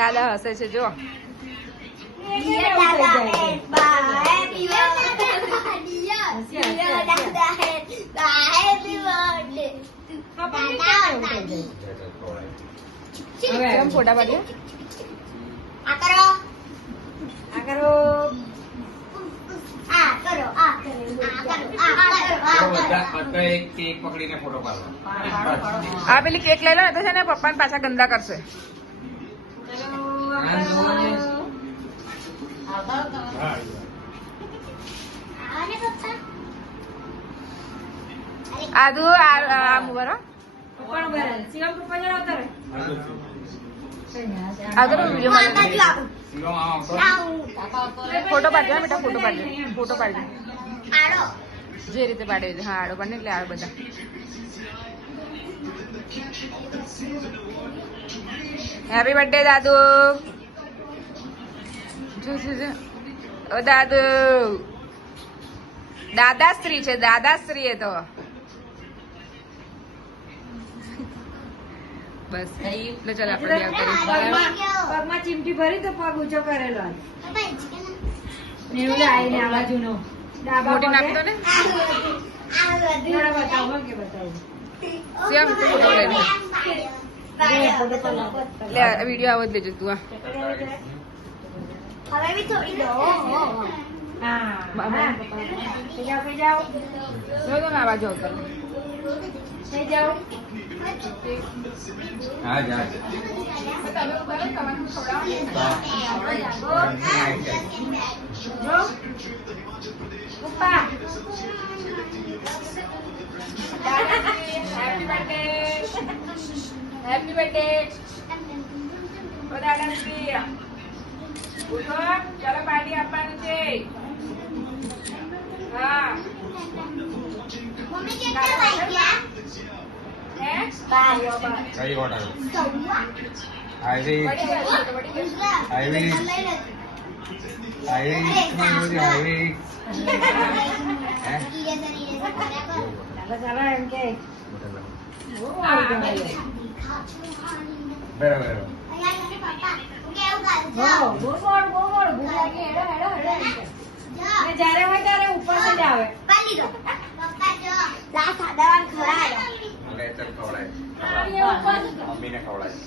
દાદા હસે છે જો. કેમ ફોટા પાડીએ? આ પેલી કેક લઈ લો ને તો છે ને પપ્પા પાછા ગંદા કરશે. આદુ આ મુબરો ફોટો પાડજો બેટા, ફોટો પાડજો, ફોટો પાડજો જે રીતે પાડે છે. હા આડો પાડને એટલે આવે બધા. હેપી બર્થડે દાદુ. જો ઓ દાદુ દાદાશ્રી છે, દાદાશ્રી એ તો બસ. એટલે ચાલ આપણે પગમાં ચીમટી ભરી તો પગ ઊંચો કરેલો મોટી નાખતો ને ફોટો લઈ લે. વિડીયો આવો જ લેજો તું. હવે બી થોડી દો. હા આ બાજુ આવતા થઈ જાઓ. હા જા પપ્પા હેપી બર્થડે, હેપી બર્થડે ઓ દાદાશ્રી. ઉઠો, ચાલો પાર્ટી આપવાનું છે. હા મમ્મી કેટલા વાગ્યા? હે કઈ હોટલ? હાઈવે હાઈવે ચાલો એમ કે બરાબર. જયારે હોય ત્યારે ઉપર થી જ આવે. મમ્મીને ખવડાય.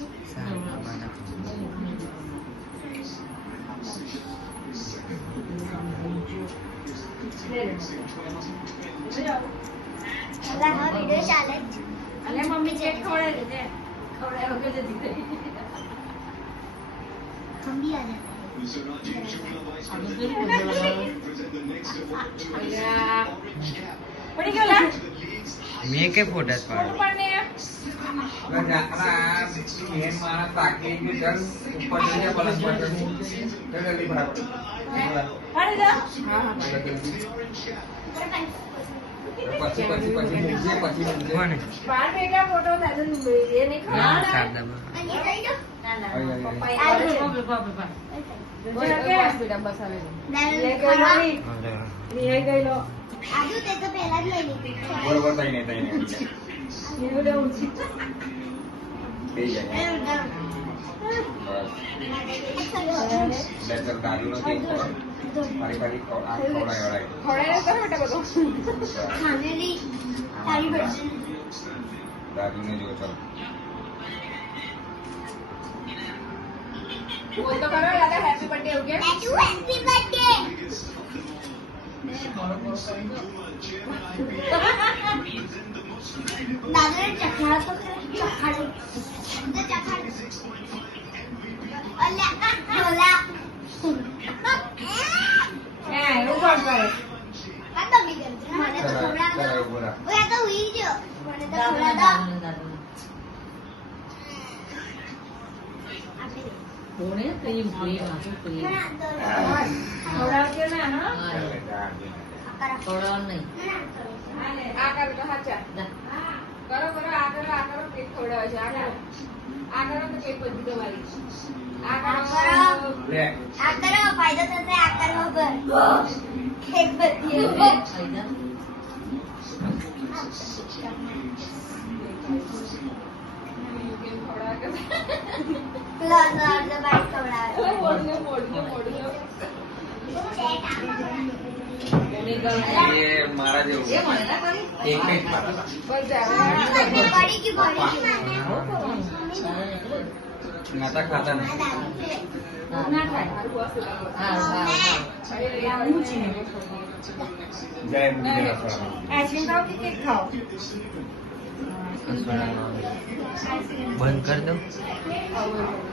અને મમ્મી ચેક ખવડાવી દે. ખવડાવ્યા વગર જતી રહી. પડી ગયો લા. મેં કે ફોટા ફોટો પાડને. મારા તાકી ઉપર જઈને પલંગ પર પાડી દો. પછી કોને બાર બેટા ફોટો દાદા એ નહીં ખાવા. સાદા બેટા બસ આવે રિહાઈ ગયેલો. બરોબર થઈને બે જાય દાદુ નો કેક મારી પાછી ખવડાય ખવડાવી કરો બેટા બધું. દાદુ ને જો ચાલો બોલ તો કરો દાદા હેપી બર્થડે એવું કે. એવું કોણ કરે? ખવડાવજો ને. હા આ કરો તો હાચા. કરો કરો આ કરો આ કરો કેક ખવડાવે છે. આ કરો તો કેક બધી તમારી. આ કરો ફાયદો થશે. આ કરવા પર કેક બધી કેમ ખવડાવે કે મોઢું એ મારા જેવું એ મને ના કરી. એક જ પાડે. બસ નતા ખાતા નહીં. ના ખાય. હા, હા, હા. જય મુખી રસોડા. આઈસ્ક્રીમ ખાઓ કે કેક ખાઓ? બંધ કરી દો. જાય